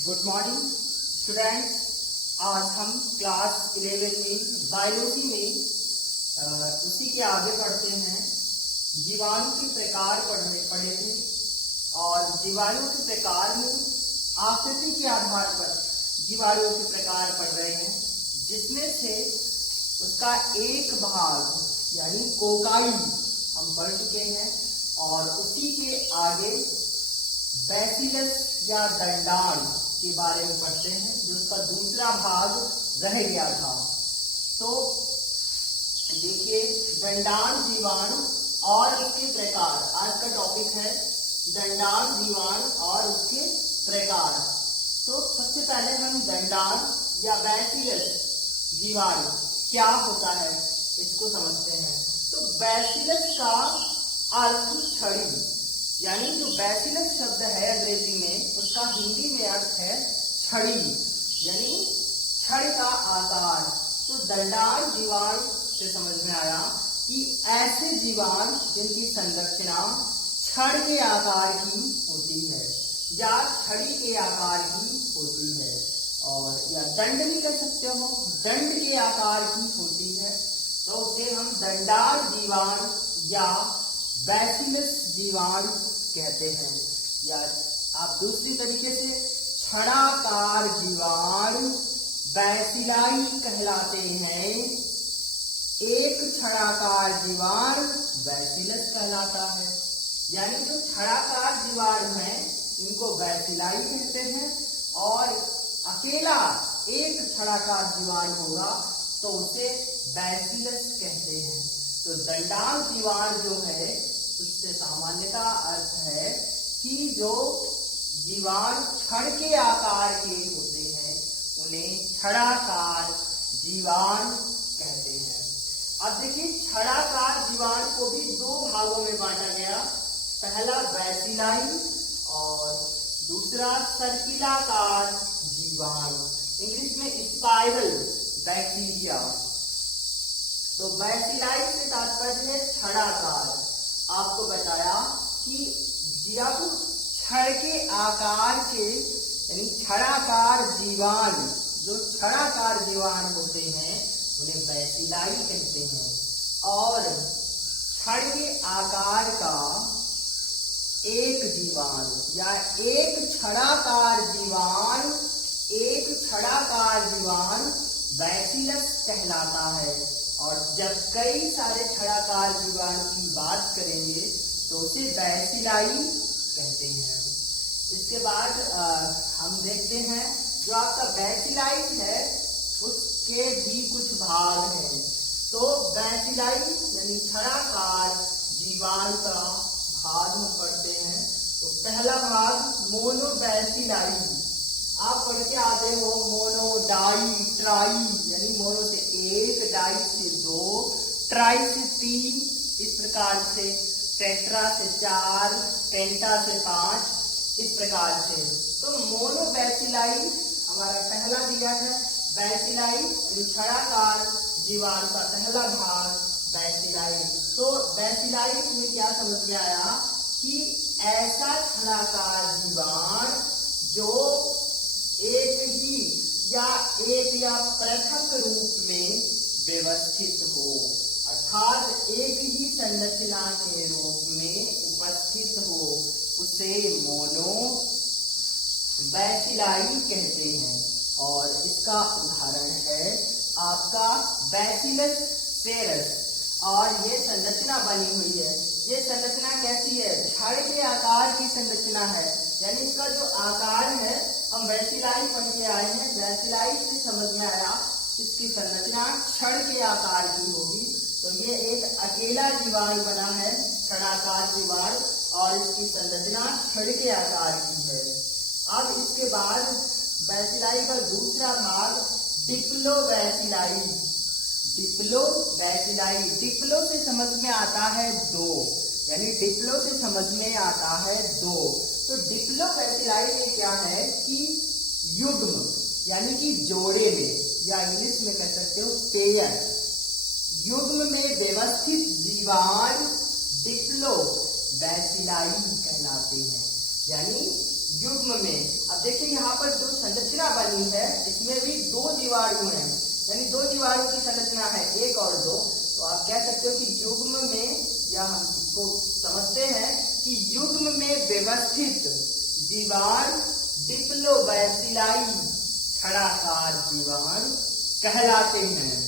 Good morning students. आज हम class 11 में बायोलॉजी में उसी के आगे पढ़ते हैं। जीवाणु के प्रकार पढ़े थे और जीवाणु के प्रकार में आकृति के आधार पर जीवाणुओं के प्रकार पढ़ रहे हैं, जिसमें से उसका एक भाग यानी कोकाई हम पढ़ चुके हैं और उसी के आगे बैसिलस या दंडाण के बारे में पढ़ते हैं, जो उसका दूसरा भाग रह गया था। तो देखिए, दंडाण जीवाणु और उसके प्रकार आज का टॉपिक है। दंडाण जीवाणु और उसके प्रकार। तो सबसे पहले हम दंडाण या बैसिलस जीवाणु क्या होता है इसको समझते हैं। तो बैसिलस का अर्थ छड़ी, यानी जो बैसिलस शब्द है अंग्रेजी में, उसका हिंदी में अर्थ है छड़ी, यानी छड़ का आकार। तो दंडाण जीवाणु से समझ में आया कि ऐसे जीवाणु जिनकी संरचना छड़ के आकार की होती है या छड़ी के आकार की होती है, और या दंड भी कह सकते हो, दंड के आकार की होती है, तो उसे हम दंडाण जीवाणु या बैसिलस जीवाणु कहते हैं। या आप दूसरी तरीके से छड़ाकार जीवाणु बैसिलाई कहलाते हैं। एक छड़ाकार जीवाणु बैसिलस कहलाता है। यानी जो छड़ाकार जीवाणु हैं इनको बैसिलाई कहते हैं, और अकेला एक छड़ाकार जीवाणु होगा तो उसे बैसिलस कहते हैं। तो दंडाण जीवाणु जो है उससे सामान्यतः अर्थ है कि जो जीवाणु छड़ के आकार के होते हैं उन्हें छड़ाकार जीवाणु कहते हैं। अब देखिए, छड़ाकार जीवाणु को भी दो भागों में बांटा गया। पहला बैसिलाई और दूसरा सर्पिलाकार जीवाणु, इंग्लिश में स्पाइरल बैक्टीरिया। तो बैसिलाई से तात्पर्य है छड़ाकार। आपको बताया कि जब छड़ के आकार के यानी छड़ाकार जीवाणु, जो छड़ाकार जीवाणु होते हैं उन्हें बैसिलाई कहते हैं, और छड़ के आकार का एक जीवाणु या एक छड़ाकार जीवाणु बैसिलस कहलाता है। और जब कई सारे छड़ाकार जीवाणु की बात करेंगे तो उसे बैसिलाई कहते हैं। इसके बाद हम देखते हैं जो आपका बैसिलाई है उसके भी कुछ भाग हैं। तो बैसिलाई यानी छड़ाकार जीवाणु का भाग हम पढ़ते हैं। तो पहला भाग मोनोबैसिलाई, आप पढ़ के आते हो मोनो, डाई, ट्राई, यानी मोनो से एक, डाई से दो, ट्राई से तीन, इस प्रकार से टेट्रा से चार, पेंटा से पांच, इस प्रकार से। तो मोनोबैसिलाई हमारा पहला दिया है। बैसिलाई छड़ाकार जीवाणु का पहला भाग बैसिलाई। तो बैसिलाई में क्या समझ में आया कि ऐसा छड़ाकार जीवाणु जो एक या पृथक रूप में व्यवस्थित हो, अर्थात एक ही संरचना के रूप में उपस्थित हो, उसे मोनो बैसिलाई कहते हैं। और इसका उदाहरण है आपका बैसिलस सेरस, और ये संरचना बनी हुई है। ये संरचना कैसी है? छड़ के आकार की संरचना है, यानी इसका जो आकार है, हम बैसिलाई पढ़ के आए हैं, बैसिलाई से समझ में आया इसकी संरचना छड़ के आकार की होगी। तो ये एक अकेला जीवाणु बना है, छड़ाकार जीवाणु, और इसकी संरचना छड़ के आकार की है। अब इसके बाद बैसिलाई का दूसरा भाग डिप्लोबैसिलाई। डिप्लोबैसिलाई, डिप्लो से समझ में आता है दो, यानी डिप्लो से समझ में आता है दो। तो डिप्लोबैसिलाई में क्या है कि युग्म यानी कि जोड़े में, या इंग्लिश में कह सकते हो पेयर, युग्म में व्यवस्थित जीवाणु डिप्लोबैसिलाई कहलाते हैं। यानी युग्म में। अब देखिए यहाँ पर जो संरचना बनी है इसमें भी दो जीवाणु हैं, यानी दो जीवाणु की संरचना है, एक और दो। तो आप कह सकते हो कि युग्म में, या हम इसको समझते हैं कि युग्म में व्यवस्थित जीवाणु डिप्लोबैसिलाई छड़ाकार जीवाणु कहलाते हैं।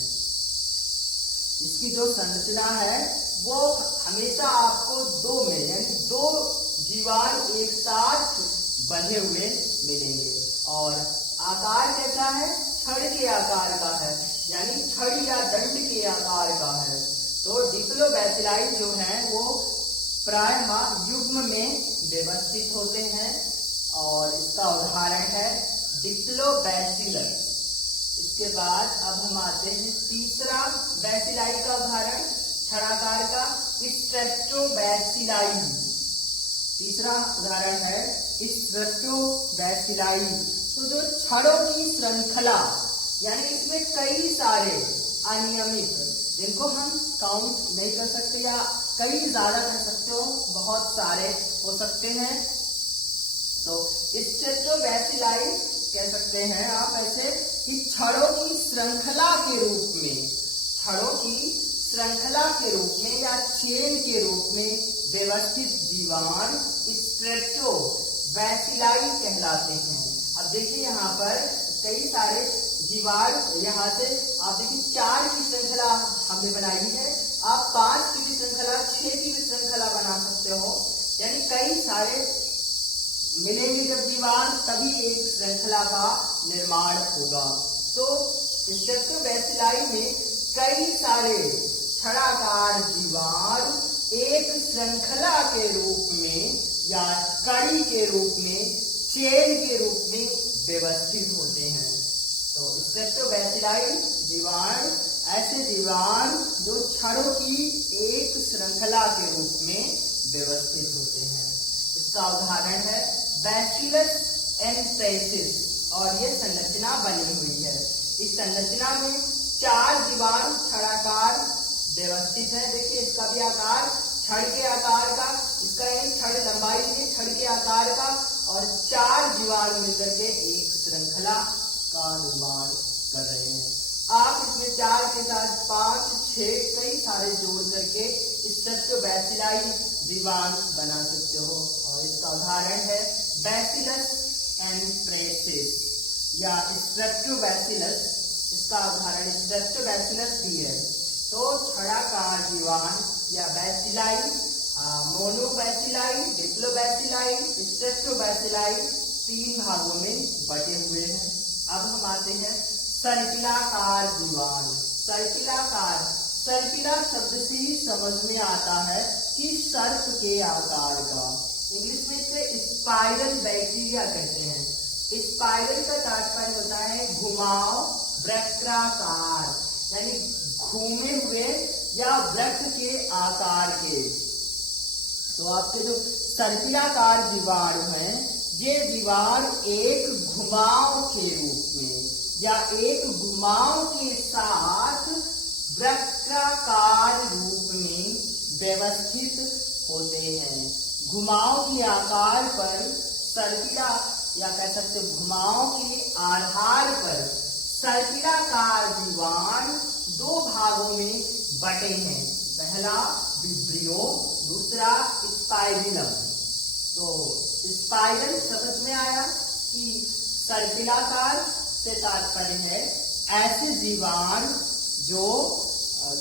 इसकी जो संरचना है वो हमेशा आपको दो में, यानी दो जीवाणु एक साथ बंधे हुए मिलेंगे। और आकार कैसा है? छड़ के आकार का है, यानी छड़ी या दंड के आकार का है। तो डिप्लोबैसिलाई जो है वो प्रायः युग्म में व्यवस्थित होते हैं, और इसका उदाहरण है डिप्लोबैसिलस। इसके बाद अब हम आते हैं तीसरा बैसिलाई का उदाहरण छड़ाकार का, स्ट्रेप्टोबैसिलाई। तीसरा उदाहरण है स्ट्रेप्टोबैसिलाई। तो जो छड़ों की श्रृंखला, यानी इसमें कई सारे अनियमित, जिनको हम काउंट नहीं कर सकते या कई ज्यादा कर सकते हो, बहुत सारे हो सकते हैं। तो स्ट्रेप्टोबैसिलाई कह सकते हैं आप ऐसे कि छड़ों की श्रृंखला के रूप में, छड़ों की श्रृंखला के रूप में या चेन के रूप में व्यवस्थित जीवाणु स्ट्रेप्टोबैसिलाई कहलाते हैं। अब देखिए यहाँ पर कई सारे जीवाणु, यहाँ से आप देखिए 4 की श्रृंखला हमने बनाई है, आप 5 की भी श्रृंखला, 6 की भी श्रृंखला बना सकते हो, यानी कई सारे मिलेंगे जब जीवाणु तभी एक श्रृंखला का निर्माण होगा। तो स्ट्रेप्टोबैसिलाई में कई सारे छड़ाकार जीवाणु एक श्रृंखला के रूप में या कड़ी के रूप में, चेन के रूप में व्यवस्थित होते हैं। तो स्ट्रेप्टोबैसिलाई जीवाणु ऐसे जीवाणु जो छड़ों की एक श्रृंखला के रूप में व्यवस्थित होते हैं। इसका उदाहरण है बैसिलस एंथ्रेसिस, और ये संरचना बनी हुई है। इस संरचना में 4 जीवाणु छड़ाकार व्यवस्थित है। देखिए इसका भी आकार छड़ के आकार का, इसका यानी छड़ लंबाई में छड़ के आकार का, और 4 जीवाणु मिलकर के एक श्रृंखला का निर्माण कर रहे हैं। आप इसमें 4 के साथ 5, 6 कई सारे जोड़ करके स्ट्रेप्टोबैसिलाई जीवाणु बना सकते हो। और इसका उदाहरण है बैसिलस एंथ्रेसिस या स्ट्रेप्टोबैसिलस। इसका उदाहरण स्ट्रेप्टोबैसिलस भी है। तो छड़ाकार जीवाणु या बैसिलाई, मोनोबैसिलाई, डिप्लोबैसिलाई, स्ट्रेप्टोबैसिलाई 3 भागों में बटे हुए हैं। अब हम आते हैं सर्पिलाकार जीवाणु। सर्पिलाकार, सर्पिला शब्द से ही समझ में आता है कि सर्प के आकार का। इंग्लिश में इसे स्पाइरल बैक्टीरिया कहते हैं। स्पाइरल का तात्पर्य होता है घुमाव, वृक्राकार, यानी घूमे हुए या वृक्ष के आकार के। तो आपके जो सर्पिलाकार जीवाणु हैं, ये जीवाणु एक घुमाव के रूप में या एक घुमाव के साथ वृक्राकार रूप में व्यवस्थित होते हैं। घुमाव के आकार पर सर्पिला, या कह सकते घुमाव के आधार पर सर्पिलाकार जीवाणु 2 भागों में बटे हैं। पहला विब्रियो, दूसरा स्पाइरिलम। तो स्पाइरल समझ में आया कि सर्पिलाकार से तात्पर्य है ऐसे जीवाणु जो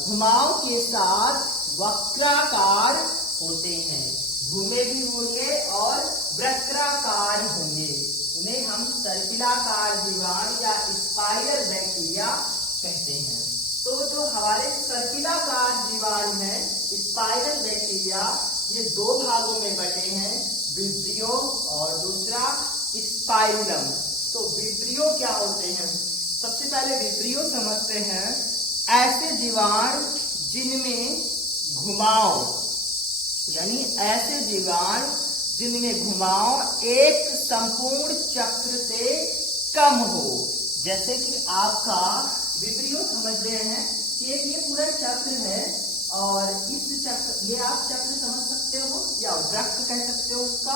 घुमाव के साथ वक्राकार होते हैं, घूमे भी होंगे और वक्राकार होंगे, उन्हें हम सर्पिलाकार जीवाणु या स्पाइरल बैक्टीरिया कहते हैं। तो जो हमारे सर्पिलाकार जीवाणु हैं, स्पाइरल बैक्टीरिया, ये 2 भागों में बटे हैं, विब्रियो और दूसरा स्पाइरलम। तो विब्रियो क्या होते हैं? सबसे पहले विब्रियो समझते हैं ऐसे जीवाणु जिनमें घुमाव, यानी ऐसे जीवाणु जिनमें घुमाव एक संपूर्ण चक्र से कम हो। जैसे कि आपका विब्रियो समझ रहे हैं कि एक ये पूरा चक्र है, और इस चक्र, ये आप चक्र समझ सकते हो या वृक्क कह सकते हो उसका।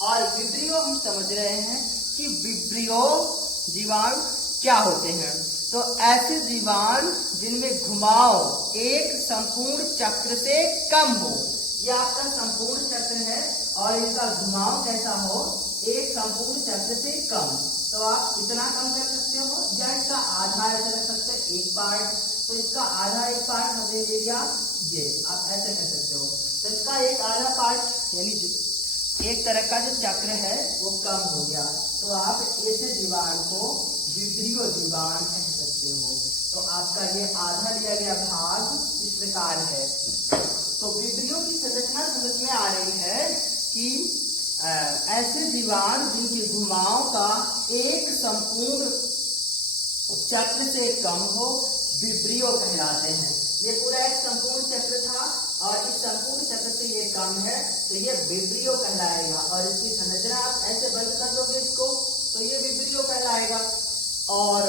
और विब्रियो हम समझ रहे हैं कि विब्रियो जीवाणु क्या होते हैं। तो ऐसे जीवाणु जिनमें घुमाव एक संपूर्ण चक्र से कम हो, यह आपका संपूर्ण चक्र है और इसका घुमाव कैसा हो, एक संपूर्ण चक्र से कम। तो आप इतना कम कर सकते हो या इसका आधा ऐसे रख सकते हैं, एक पार्ट। तो इसका आधा एक पार्ट हमने ले लिया, ये आप ऐसे कर सकते हो। तो इसका एक आधा पार्ट यानी एक तरह का जो चक्र है वो कम हो गया, तो आप ऐसे जीवाणु को विब्रियो जीवाणु कह सकते हो। तो आपका ये आधा लिया गया भाग इस प्रकार है। तो विब्रियो की संरचना समझ में आ रही है कि ऐसे जीवाणु जिनके घुमाव का एक संपूर्ण चक्र से कम हो, विब्रियो कहलाते हैं। ये पूरा एक संपूर्ण चक्र था और इस संपूर्ण चक्र से ये कम है, तो ये विब्रियो कहलाएगा। और इसकी संरचना आप ऐसे बंद कर दोगे इसको, तो ये विब्रियो कहलाएगा। और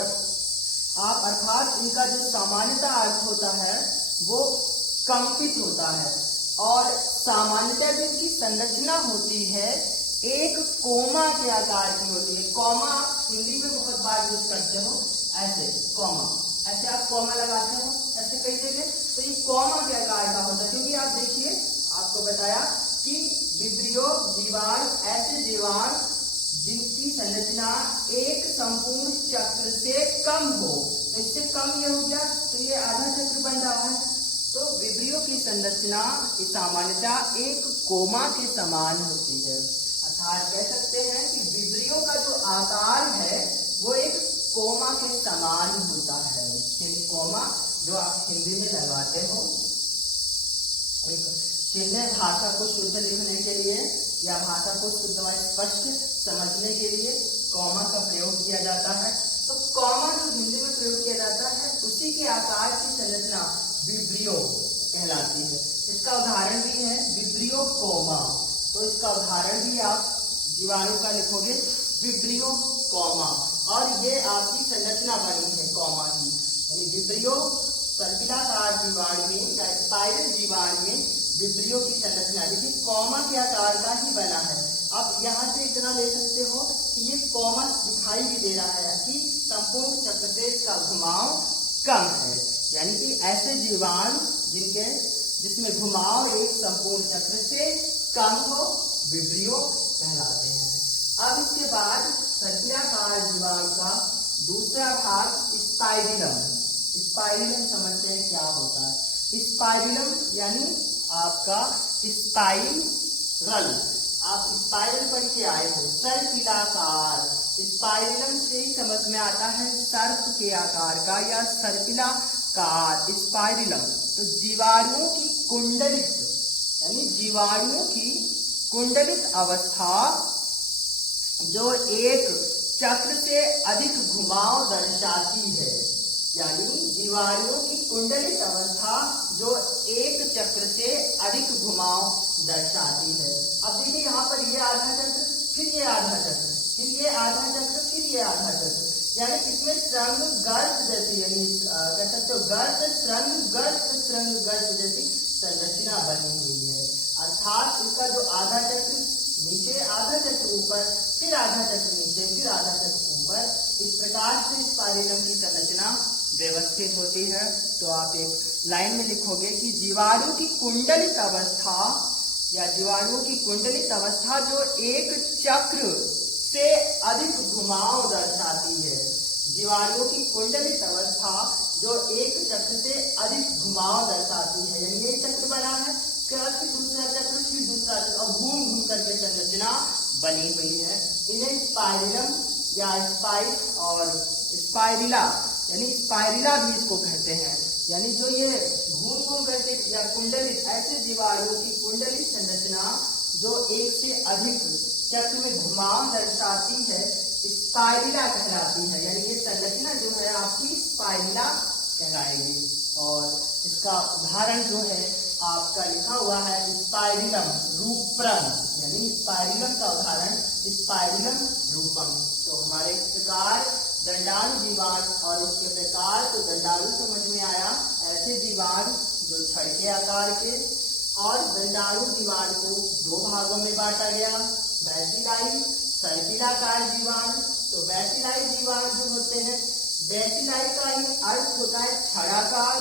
आप अर्थात इनका जो सामान्यतः अर्थ होता है वो कंपित होता है। और सामान्यतः जो इनकी संरचना होती है एक कोमा के आकार की होती है। कोमा हिंदी में बहुत बार यूज करते हो, ऐसे कोमा, ऐसे आप कोमा लगाते हो ऐसे कई जगह, तो ये कोमा के आकार का होता है। क्योंकि आप देखिए, आपको बताया कि विब्रियो जीवाणु ऐसे जीवाणु जिनकी संरचना एक संपूर्ण चक्र से कम हो, तो इससे कम ये हो गया, तो ये आधा चक्र बन रहा है। तो विब्रियो की संरचना सामान्यतः एक कोमा के समान होती है। अर्थात कह सकते हैं कि विब्रियो का जो आकार है वो एक कोमा के समान होता है। कोमा जो आप हिंदी में लगाते हो, एक चिन्ह भाषा को शुद्ध लिखने के लिए या भाषा को शुद्ध व स्पष्ट समझने के लिए कोमा का प्रयोग किया जाता है। तो कोमा जो हिंदी में प्रयोग किया जाता है उसी के आकार की संरचना विब्रियो कहलाती है। इसका उदाहरण भी है विब्रियो कोमा। तो इसका उदाहरण भी आप जीवाणु का लिखोगे विब्रियो कोमा, और ये आपकी संरचना बनी है कोमा की। यानी विब्रियो सर्पिलाकार जीवाणु में या स्पाइरल जीवाणु में विब्रियो की संरचना देखिए कोमा के आकार का ही बना है। अब यहाँ से इतना ले सकते हो कि ये कोमा दिखाई भी दे रहा है कि संपूर्ण चक्र से इसका घुमाव कम है। यानी कि ऐसे जीवाणु जिसमें घुमाव एक संपूर्ण चक्र से कम हो, विब्रियो कहलाते हैं। अब इसके बाद सर्पिलाकार जीवाणु का दूसरा भाग स्पाइरिलम। स्पाइरिलम समझते हैं क्या होता है। स्पाइरिलम यानी आपका स्पाइरल, आप स्पाइरल पढ़ के आए हो, सर्पिलाकार। स्पाइरिलम से ही समझ में आता है सर्प के आकार का या सर्पिलाकार स्पाइरिलम। तो जीवाणुओं की कुंडलित यानी जीवाणुओं की कुंडलित अवस्था जो एक चक्र से अधिक घुमाव दर्शाती है। यानी जीवाणुओं की कुंडलित अवस्था जो एक चक्र से अधिक घुमाव दर्शाती है। अब देखिए यहाँ पर ये आधा चक्र, फिर ये आधा चक्र, फिर ये आधा चक्र, फिर ये आधा चक्र। यानी इसमें श्रृंग गर्त जैसी, यानी कह सकते हो गर्त श्रृंग गर्त श्रृंग गर्त जैसी संरचना बनी हुई है। अर्थात इसका जो आधा चक्र नीचे, आधा चक्र ऊपर, फिर आधा चक्र नीचे, फिर आधा चक्र ऊपर, इस प्रकार से स्पाइरलम की संरचना व्यवस्थित होती है। तो आप एक लाइन में लिखोगे कि जीवाणु की कुंडलित अवस्था या जीवाणुओं की कुंडलित अवस्था जो एक चक्र से अधिक घुमाव दर्शाती है। जीवाणुओं की कुंडलित अवस्था जो एक चक्र से अधिक घुमाव दर्शाती है। यानी ये चक्र बना है, फिर दूसरा चक्र, फिर दूसरा चक्र, और घूम घूम करके संरचना बनी हुई है। इन्हें स्पाइरिलम या स्पाइक और स्पाइरिला यानी स्पाइरिला भी इसको कहते हैं। यानी जो ये घूम घूम करके या कुंडलित, ऐसे जीवाणुओं की कुंडलित संरचना जो एक से अधिक चक्र में घुमाव दर्शाती है, स्पाइरिला कहलाती है। यानी ये संरचना जो है आपकी स्पाइरिला कहलाएगी। और इसका उदाहरण जो है आपका लिखा हुआ है स्पाइरिलम रूपम, यानी स्पाइरिलम का उदाहरण स्पाइरिलम रूपम। तो हमारे इस प्रकार दंडाणु जीवाणु और इसके प्रकार तो दंडाणु समझ में आया, ऐसे जीवाणु जो छड़ के आकार के, और दंडाणु जीवाणु को दो भागों में बांटा गया। बैसिलाई सर्पिलाकार जीवाणु। तो बैसिलाई जीवाणु जो होते हैं, बैसिलाई का ही अर्थ होता है छड़ाकार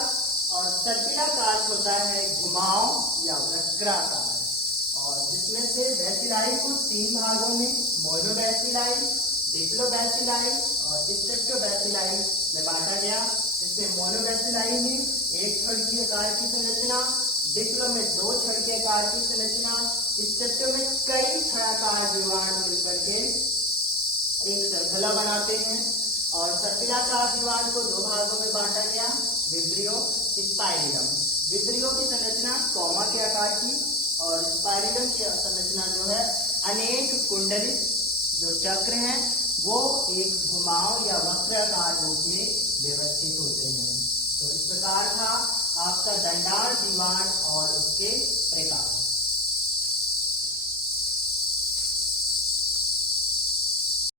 और सर्पिलाकार होता है घुमाव या वक्राकार। और जिसमें से बैसिलाई को 3 भागों में मोनोबैसिलाई, डिप्लोबैसिलाई और स्ट्रेप्टोबैसिलाई में बांटा गया। इसमें मोनोबैसिलाई में एक छड़की आकार की संरचना, डिप्लो में 2 छड़के आकार की संरचना, स्ट्रेप्टो में कई छड़ाकार जीवाणु मिलकर के एक श्रृंखला बनाते हैं। और सर्पिलाकार जीवाणु को 2 भागों में बांटा गया, विब्रियो स्पाइरिलम। विब्रियो की संरचना कौमा के आकार की और स्पाइरिलम की संरचना जो है अनेक कुंडलित जो चक्र हैं वो एक घुमाव या वक्राकार रूप में व्यवस्थित होते हैं। तो इस प्रकार था आपका दंडार जीवाणु और उसके प्रकार।